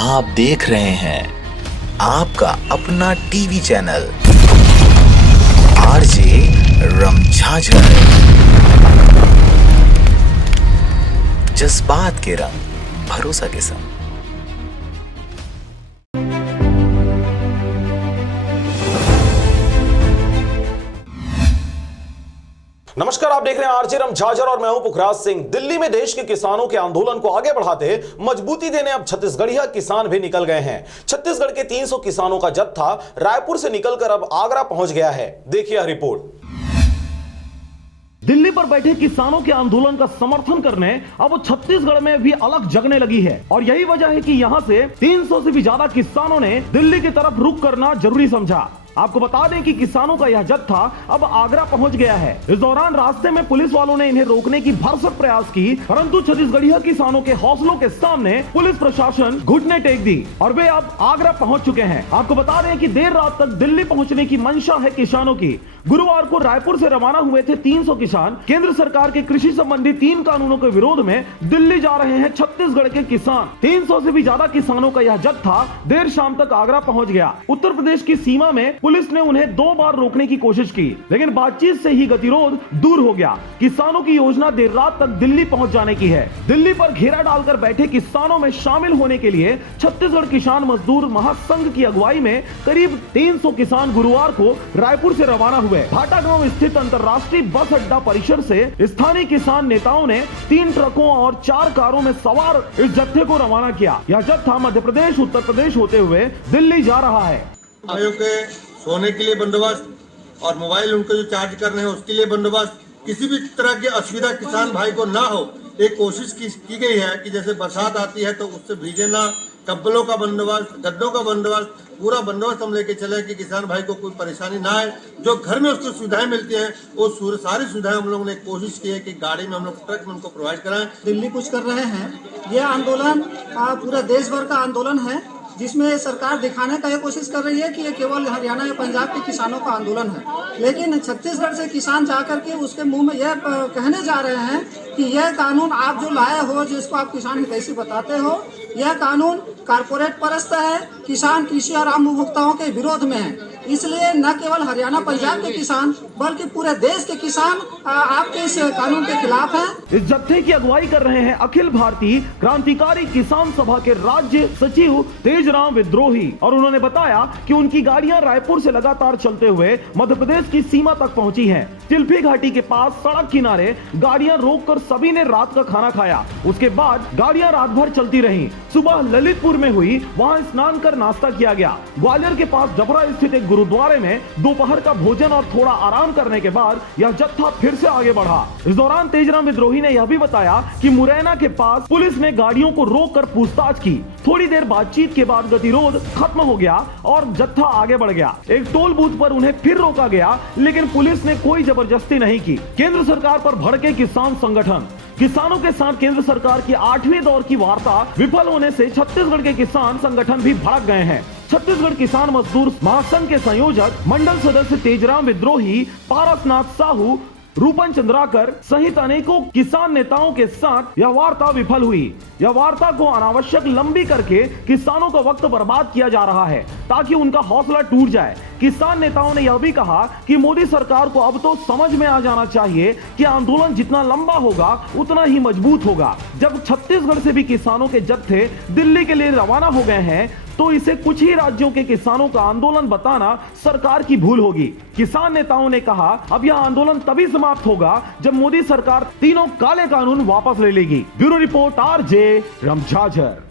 आप देख रहे हैं आपका अपना टीवी चैनल आरजे रमझाझर। जज्बात के रंग, भरोसा के संग। नमस्कार, आप देख रहे हैं आरजे रमझाझर और मैं हूं पुखराज सिंह। दिल्ली में देश के किसानों के आंदोलन को आगे बढ़ाते मजबूती देने अब छत्तीसगढ़िया किसान भी निकल गए हैं। छत्तीसगढ़ के 300 किसानों का जत्था रायपुर से निकलकर अब आगरा पहुंच गया है। देखिए यह रिपोर्ट। दिल्ली पर बैठे किसानों के आंदोलन का समर्थन करने अब छत्तीसगढ़ में भी अलग जगने लगी है और यही वजह है कि यहां से 300 से भी ज्यादा किसानों ने दिल्ली की तरफ रुख करना जरूरी समझा। आपको बता दें कि किसानों का यह जत्था अब आगरा पहुंच गया है। इस दौरान रास्ते में पुलिस वालों ने इन्हें रोकने की भरसक प्रयास की, परंतु छत्तीसगढ़िया किसानों के हौसलों के सामने पुलिस प्रशासन घुटने टेक दी और वे अब आगरा पहुंच चुके हैं। आपको बता दें कि देर रात तक दिल्ली पहुंचने की मंशा है किसानों की। गुरुवार को रायपुर से रवाना हुए थे 300 किसान। केंद्र सरकार के कृषि संबंधी 3 कानूनों के विरोध में दिल्ली जा रहे हैं छत्तीसगढ़ के किसान। 300 से भी ज्यादा किसानों का यह जत्था देर शाम तक आगरा पहुंच गया। उत्तर प्रदेश की सीमा में पुलिस ने उन्हें 2 बार रोकने की कोशिश की, लेकिन बातचीत से ही गतिरोध दूर हो गया। किसानों की योजना देर रात तक दिल्ली पहुंच जाने की है। दिल्ली पर घेरा डालकर बैठे किसानों में शामिल होने के लिए छत्तीसगढ़ किसान मजदूर महासंघ की अगुवाई में करीब 300 किसान गुरुवार को रायपुर से रवाना हुए। भाटागांव स्थित अंतर्राष्ट्रीय बस अड्डा परिसर से स्थानीय किसान नेताओं ने 3 ट्रकों और 4 कारों में सवार इस जत्थे को रवाना किया। यह जत्था मध्य प्रदेश, उत्तर प्रदेश होते हुए दिल्ली जा रहा है। भाइयों के सोने के लिए बंदोबस्त और मोबाइल उनको जो चार्ज करने हैं उसके लिए बंदोबस्त, किसी भी तरह की असुविधा किसान भाई को ना हो, एक कोशिश की गई है कि जैसे बरसात आती है तो उससे भीगे ना। कंबलों का बंदोबस्त, गद्दों का बंदोबस्त, पूरा बंदोबस्त हम लेके चले कि किसान भाई को कोई परेशानी ना आए। जो घर में उसको सुविधाएं मिलती हैं वो सारी सुविधाएं हम लोगों ने कोशिश की है कि गाड़ी में हम लोग ट्रक में उनको प्रोवाइड कराएं। दिल्ली कुछ कर रहे हैं, यह आंदोलन पूरा देश भर का आंदोलन है, जिसमें सरकार दिखाने का ये कोशिश कर रही है कि ये केवल हरियाणा या पंजाब के किसानों का आंदोलन है, लेकिन छत्तीसगढ़ से किसान जाकर के उसके मुंह में यह कहने जा रहे हैं कि यह कानून आप जो लाए हो, जिसको आप किसान हितैषी बताते हो, यह कानून कारपोरेट परस्त है, किसान, कृषि और आम उपभोक्ताओं के विरोध में है। इसलिए न केवल हरियाणा पंजाब के किसान बल्कि पूरे देश के किसान आपके इस कानून के खिलाफ हैं। इस जत्थे की अगुवाई कर रहे हैं अखिल भारतीय क्रांतिकारी किसान सभा के राज्य सचिव तेजराम विद्रोही और उन्होंने बताया कि उनकी गाड़ियां रायपुर से लगातार चलते हुए मध्य प्रदेश की सीमा तक पहुंची हैं। चिल्फी घाटी के पास सड़क किनारे गाड़ियां रोककर सभी ने रात का खाना खाया। उसके बाद गाड़ियां रात भर चलती रहीं। सुबह ललितपुर में हुई, वहां स्नान कर नाश्ता किया गया। ग्वालियर के पास डबरा स्थित एक गुरुद्वारे में दोपहर का भोजन और थोड़ा आराम करने के बाद यह जत्था फिर से आगे बढ़ा। इस दौरान तेजराम विद्रोही ने यह भी बताया कि मुरैना के पास पुलिस ने गाड़ियों को रोककर पूछताछ की। थोड़ी देर बातचीत के बाद गतिरोध खत्म हो गया और जत्था आगे बढ़ गया। एक टोल बूथ पर उन्हें फिर रोका गया, लेकिन पुलिस ने कोई जबरदस्ती नहीं की। केंद्र सरकार पर भड़के किसान संगठन। किसानों के साथ केंद्र सरकार की 8वें दौर की वार्ता विफल होने से छत्तीसगढ़ के किसान संगठन भी भड़क गए हैं। छत्तीसगढ़ किसान मजदूर महासंघ के संयोजक मंडल सदस्य तेजराम विद्रोही, पारसनाथ साहू, रूपन चंद्राकर सहित अनेकों किसान नेताओं के साथ यह वार्ता विफल हुई। यह वार्ता को अनावश्यक लंबी करके किसानों का वक्त बर्बाद किया जा रहा है ताकि उनका हौसला टूट जाए। किसान नेताओं ने यह भी कहा कि मोदी सरकार को अब तो समझ में आ जाना चाहिए कि आंदोलन जितना लंबा होगा उतना ही मजबूत होगा। जब छत्तीसगढ़ से भी किसानों के जत्थे दिल्ली के लिए रवाना हो गए हैं तो इसे कुछ ही राज्यों के किसानों का आंदोलन बताना सरकार की भूल होगी। किसान नेताओं ने कहा अब यह आंदोलन तभी समाप्त होगा जब मोदी सरकार तीनों काले कानून वापस ले लेगी। Bureau report RJ रमझाझर।